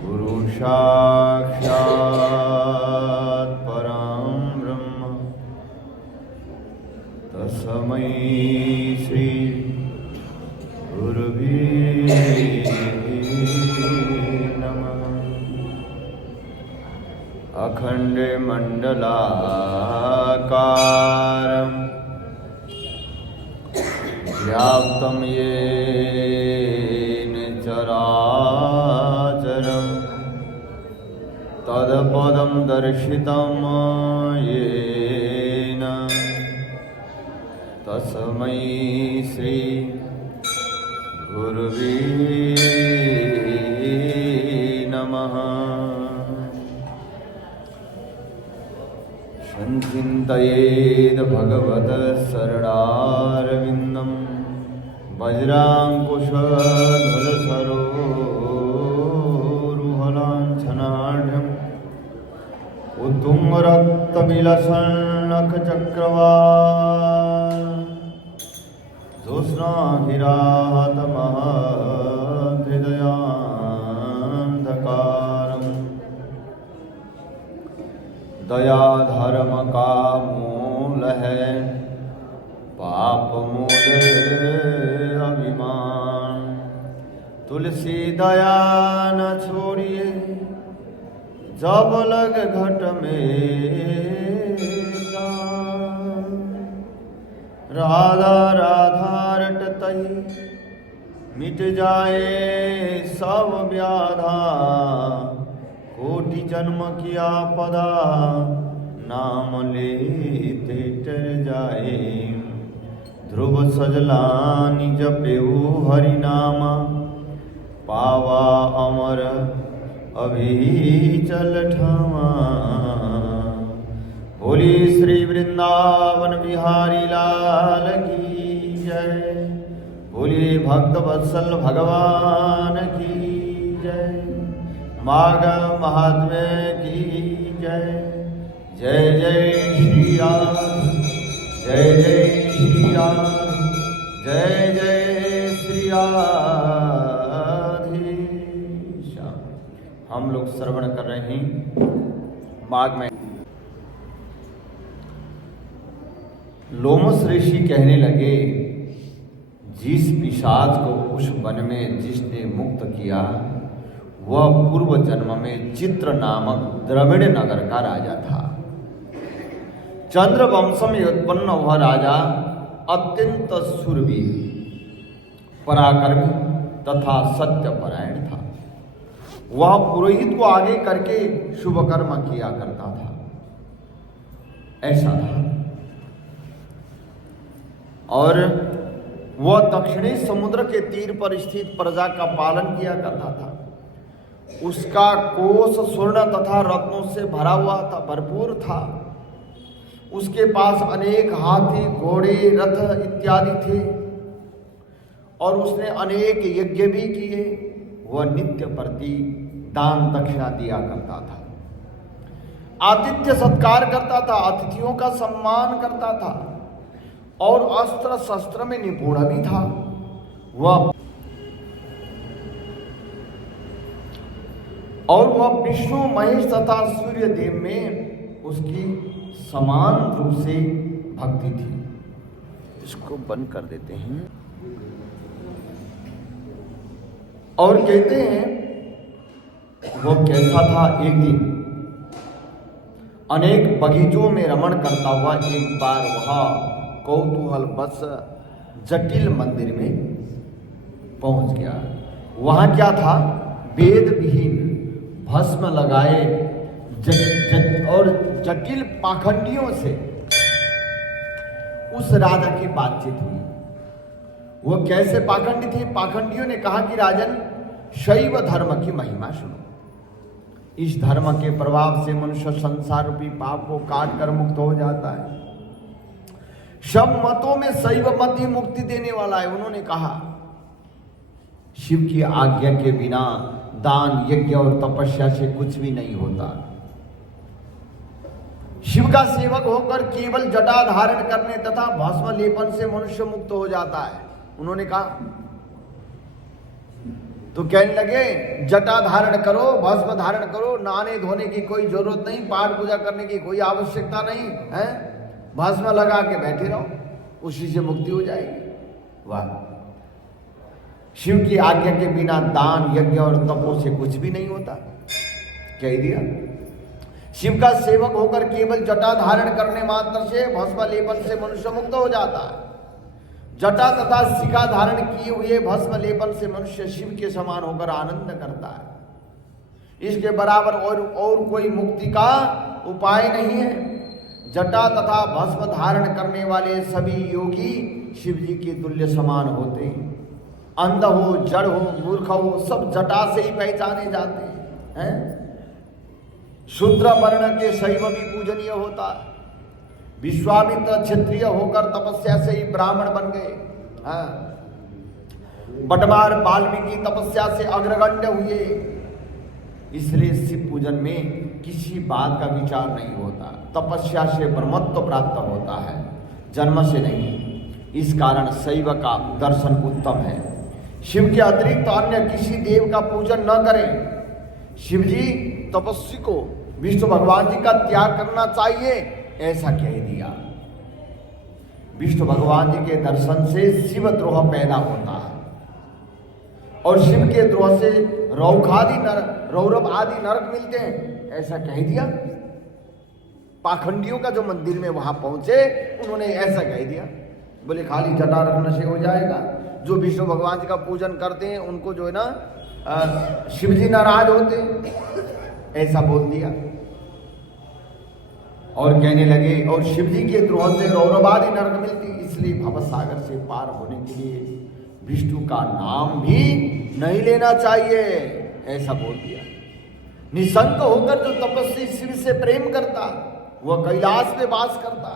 गुरु साक्षात् परं ब्रह्म तस्मै श्री गुरवे नमः। अखंड मंडलाकारं व्याप्तं येन चराचरं तत्पदं दर्शितं येन तस्मै श्री गुरवे नमः। संचिन्तयेद् भगवतः शरणारविन्दं वज्राङ्कुशधनुसरोरुहलाञ्छनाढ्यम् उत्तुङ्गरक्तविलसन्नखचक्रवान् जोत्स्नाभिराहतमहृदयान्धकारम् दया धर्म का मूल है पाप मूल अभिमान। तुलसी दया न छोड़िए जब लग घट में प्राण। राधा राधा रटतई मिट जाए सब व्याधा। कोटि जन्म किया पदा नाम लेते टर जाए। ध्रुव सजलानि जपेऊ हरि नामा पावा अमर अभिचल ठामा। बोली श्री वृंदावन बिहारी लाल की जय। बोलिए भक्त वत्सल भगवान की जय। माघ महात्म्य की जय। जय जय श्री राम जय जय श्री राम जय जय श्री राधेश्याम। हम लोग श्रवण कर रहे हैं माघ में। लोमस ऋषि कहने लगे, जिस पिशाच को उस वन में जिसने मुक्त किया वह पूर्व जन्म में चित्र नामक द्रविड़ नगर का राजा था। चंद्रवंश में उत्पन्न वह राजा अत्यंत शूरवीर, पराक्रमी तथा सत्यपरायण था। वह पुरोहित को आगे करके शुभ कर्म किया करता था। ऐसा था। और वह दक्षिणी समुद्र के तीर पर स्थित प्रजा का पालन किया करता था। उसका कोष स्वर्ण तथा रत्नों से भरा हुआ था, भरपूर था। उसके पास अनेक हाथी घोड़े रथ इत्यादि थे और उसने अनेक यज्ञ भी किए। वह नित्य प्रति दान दक्षिणा दिया करता था, आतिथ्य सत्कार करता था, अतिथियों का सम्मान करता था और अस्त्र शस्त्र में निपुण भी था। वह विष्णु महेश तथा सूर्य देव में उसकी समान रूप से भक्ति थी। इसको बंद कर देते हैं। और कहते हैं वो कैसा था। एक दिन अनेक बगीचों में रमण करता हुआ एक बार वह कौतूहल बस जटिल मंदिर में पहुंच गया। वहां क्या था, वेद विहीन भस्म लगाए और जटिल पाखंडियों से उस राजा की बातचीत हुई। वो कैसे पाखंडी थे? पाखंडियों ने कहा कि राजन, शैव धर्म की महिमा सुनो। इस धर्म के प्रभाव से मनुष्य संसार रूपी पाप को काट कर मुक्त हो जाता है। सब मतों में शैव मत ही मुक्ति देने वाला है। उन्होंने कहा शिव की आज्ञा के बिना दान यज्ञ और तपस्या से कुछ भी नहीं होता। शिव का सेवक होकर केवल जटा धारण करने तथा भस्म लेपन से मनुष्य मुक्त हो जाता है। उन्होंने कहा तो कहने लगे जटा धारण करो, भस्म धारण करो, नहाने धोने की कोई जरूरत नहीं, पाठ पूजा करने की कोई आवश्यकता नहीं है, भस्म लगा के बैठे रहो, उसी से मुक्ति हो जाएगी। वाह! शिव की आज्ञा के बिना दान यज्ञ और तपों से कुछ भी नहीं होता, कह दिया। शिव का सेवक होकर केवल जटा धारण करने मात्र से, भस्म लेपन से मनुष्य मुक्त हो जाता है। जटा तथा शिखा धारण किए हुए भस्म लेपन से मनुष्य शिव के समान होकर आनंद करता है। इसके बराबर और कोई मुक्ति का उपाय नहीं है। जटा तथा भस्म धारण करने वाले सभी योगी शिव जी के तुल्य समान होते हैं। अंध हो, जड़ हो, मूर्ख हो, सब जटा से ही पहचाने जाते हैं। शूद्र वर्ण के शैव भी पूजनीय होता है। विश्वामित्र क्षत्रिय होकर तपस्या से ही ब्राह्मण बन गए। बटमार वाल्मीकि तपस्या से अग्रगण्य हुए। इसलिए शिव पूजन में किसी बात का विचार नहीं होता। तपस्या से ब्रह्मत्व प्राप्त होता है, जन्म से नहीं। इस कारण शैव का दर्शन उत्तम है। शिव के अतिरिक्त अन्य किसी देव का पूजन न करें। शिव जी तपस्वी को विष्णु भगवान जी का त्याग करना चाहिए, ऐसा कह दिया। विष्णु भगवान जी के दर्शन से शिव द्रोह पैदा होता है और शिव के द्रोह से रौरव आदि नरक मिलते हैं, ऐसा कह दिया। पाखंडियों का जो मंदिर में वहां पहुंचे, उन्होंने ऐसा कह दिया, बोले खाली जटा रखने से हो जाएगा। जो विष्णु भगवान जी का पूजन करते हैं उनको जो है ना शिव जी नाराज होते, ऐसा बोल दिया। और कहने लगे और शिव जी के द्रोह से रौरवादी नरक मिलती, इसलिए भवसागर से पार होने के लिए विष्णु का नाम भी नहीं लेना चाहिए, ऐसा बोल दिया। निशंक होकर जो तपस्वी शिव से प्रेम करता, वह कैलाश में वास करता,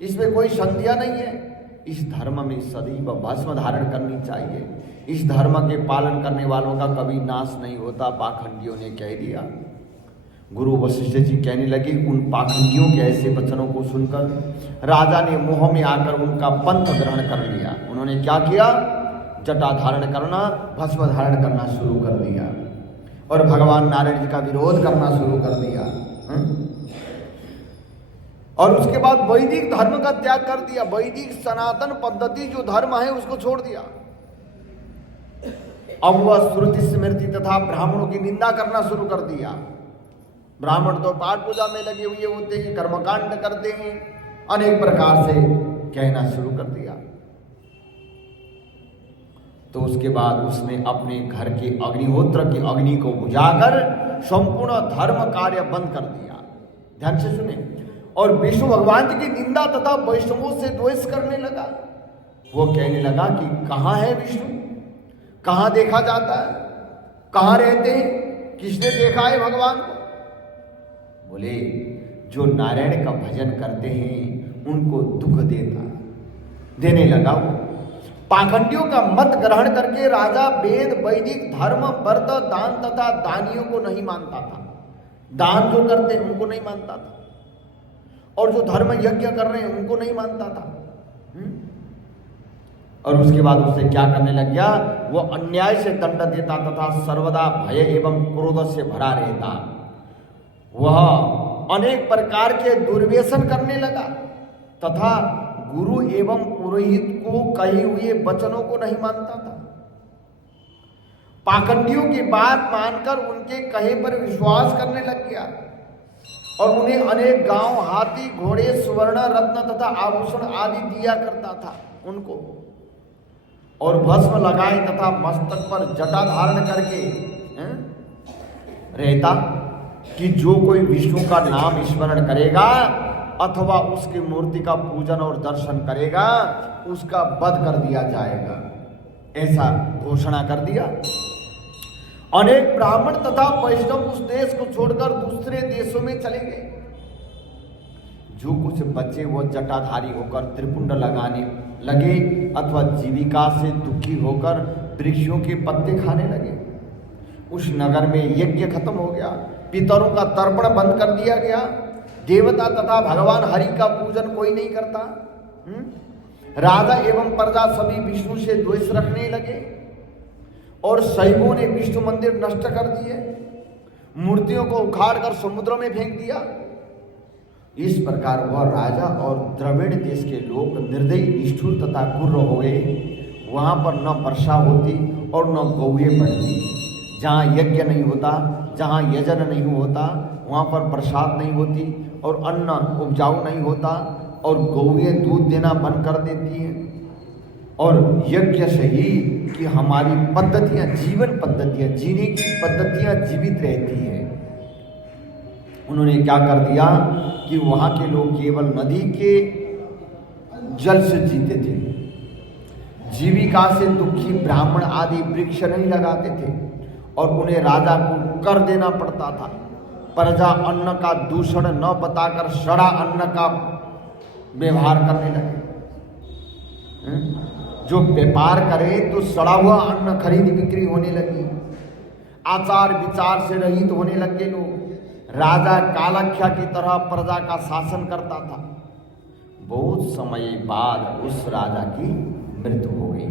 इसमें कोई संदेह नहीं है। इस धर्म में सदैव भस्म धारण करनी चाहिए। इस धर्म के पालन करने वालों का कभी नाश नहीं होता, पाखंडियों ने कह दिया। गुरु वशिष्ठ जी कहने लगे, उन पाखंडियों के ऐसे वचनों को सुनकर राजा ने मोह में आकर उनका पंथ ग्रहण कर लिया। उन्होंने क्या किया? जटा धारण करना, भस्म धारण करना शुरू कर दिया और भगवान नारायण जी का विरोध करना शुरू कर दिया। और उसके बाद वैदिक धर्म का त्याग कर दिया। वैदिक सनातन पद्धति जो धर्म है उसको छोड़ दिया। अब वह श्रुति स्मृति तथा ब्राह्मणों की निंदा करना शुरू कर दिया। ब्राह्मण तो पाठ पूजा में लगे हुए होते हैं, कर्मकांड करते हैं, अनेक प्रकार से कहना शुरू कर दिया। तो उसके बाद उसने अपने घर के अग्निहोत्र की अग्नि को बुझाकर संपूर्ण धर्म कार्य बंद कर दिया। ध्यान से सुने। और विष्णु भगवान जी की निंदा तथा वैष्णवों से द्वेष करने लगा। वो कहने लगा कि कहाँ है विष्णु, कहाँ देखा जाता है, कहाँ रहते हैं, किसने देखा है भगवान को? बोले जो नारायण का भजन करते हैं उनको दुख देने लगा। वो पाखंडियों का मत ग्रहण करके राजा वेद, वैदिक धर्म, व्रत, दान तथा दानियों को नहीं मानता था। दान जो करते हैं उनको नहीं मानता था और जो धर्म यज्ञ कर रहे हैं उनको नहीं मानता था। और उसके बाद उसे क्या करने लग गया? वो अन्याय से दंड देता तथा सर्वदा भय एवं क्रोध से भरा रहता। वह अनेक प्रकार के दुर्व्यसन करने लगा तथा गुरु एवं पुरोहित को कहे हुए वचनों को नहीं मानता था। पाखंडियों की बात मानकर उनके कहे पर विश्वास करने लग गया और उन्हें अनेक गांव, हाथी, घोड़े, सुवर्ण, रत्न तथा आभूषण आदि दिया करता था उनको। और भस्म लगाए तथा मस्तक पर जटा धारण करके रहता कि जो कोई विष्णु का नाम स्मरण करेगा अथवा उसकी मूर्ति का पूजन और दर्शन करेगा उसका वध कर दिया जाएगा, ऐसा घोषणा कर दिया। अनेक ब्राह्मण तथा वैष्णव उस देश को छोड़कर दूसरे देशों में चले गए। जो कुछ बच्चे वो जटाधारी होकर त्रिपुंड लगाने लगे अथवा जीविका से दुखी होकर वृक्षों के पत्ते खाने लगे। उस नगर में यज्ञ खत्म हो गया, पितरों का तर्पण बंद कर दिया गया, देवता तथा भगवान हरि का पूजन कोई नहीं करता। राजा एवं प्रजा सभी विष्णु से द्वेष रखने लगे और शैवों ने विष्णु मंदिर नष्ट कर दिए, मूर्तियों को उखाड़ कर समुद्र में फेंक दिया। इस प्रकार वह राजा और द्रविड़ देश के लोग निर्दयी, निष्ठुर तथा क्रूर हो गए। वहाँ पर न वर्षा होती और न गौएं बढ़ती। जहाँ यज्ञ नहीं होता, जहाँ यजन नहीं होता, वहाँ पर बरसात नहीं होती और अन्न उपजाऊ नहीं होता और गौएं दूध देना बंद कर देती हैं। और यज्ञ से ही कि हमारी पद्धतियाँ, जीवन पद्धतियाँ, जीने की पद्धतियाँ जीवित रहती हैं। उन्होंने क्या कर दिया कि वहाँ के लोग केवल नदी के जल से जीते थे। जीविका से दुखी ब्राह्मण आदि वृक्ष नहीं लगाते थे और उन्हें राजा को कर देना पड़ता था। प्रजा अन्न का दूषण न बताकर सड़ा अन्न का व्यवहार करने लगे। जो व्यापार करे तो सड़ा हुआ अन्न खरीद बिक्री होने लगी। आचार विचार से रहित होने लगे लोग। राजा कालख्या की तरह प्रजा का शासन करता था। बहुत समय बाद उस राजा की मृत्यु हो गई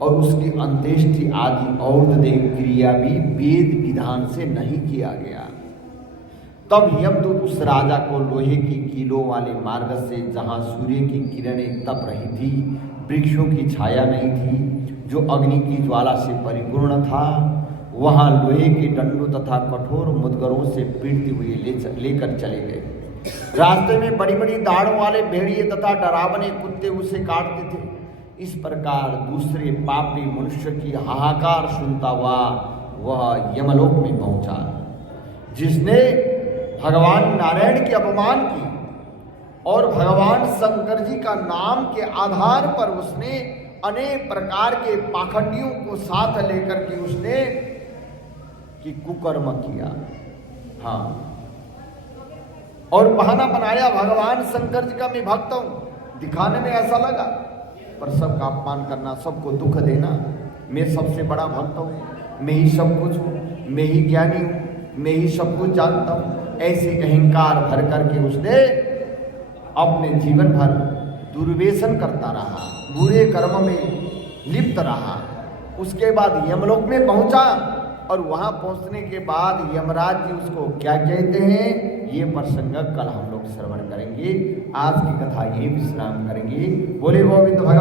और उसकी अंत्येष्टि आदि और देह क्रिया भी वेद विधान से नहीं किया गया। तब यमदूत उस राजा को लोहे की कीलों वाले मार्ग से, जहाँ सूर्य की किरणें तप रही थी, वृक्षों की छाया नहीं थी, जो अग्नि की ज्वाला से परिपूर्ण था, वहाँ लोहे के डंडों तथा कठोर मुदगरों से पीटते हुए लेकर चले गए। रास्ते में बड़ी बड़ी दाढ़ों वाले भेड़िए तथा डरावने कुत्ते उसे काटते थे। इस प्रकार दूसरे पापी मनुष्य की हाहाकार सुनता हुआ वह यमलोक में पहुंचा। जिसने भगवान नारायण के अपमान की और भगवान शंकर जी का नाम के आधार पर उसने अनेक प्रकार के पाखंडियों को साथ लेकर के उसने कि कुकर्म किया। हाँ, और बहाना बनाया भगवान शंकर जी का मैं भक्त हूं, दिखाने में ऐसा लगा, पर सबका अपमान करना, सबको दुख देना। मैं सबसे बड़ा भक्त हूँ, मैं ही सब कुछ हूँ, मैं ही ज्ञानी हूँ, मैं ही सब कुछ जानता हूँ। ऐसे अहंकार भर करके उसने अपने जीवन भर दुर्व्यसन करता रहा, बुरे कर्म में लिप्त रहा। उसके बाद यमलोक में पहुंचा और वहां पहुंचने के बाद यमराज जी उसको क्या कहते हैं, ये प्रसंग कल हम लोग श्रवण करेंगे। आज की कथा यही विश्राम करेंगे। बोले गोविंद भगवान।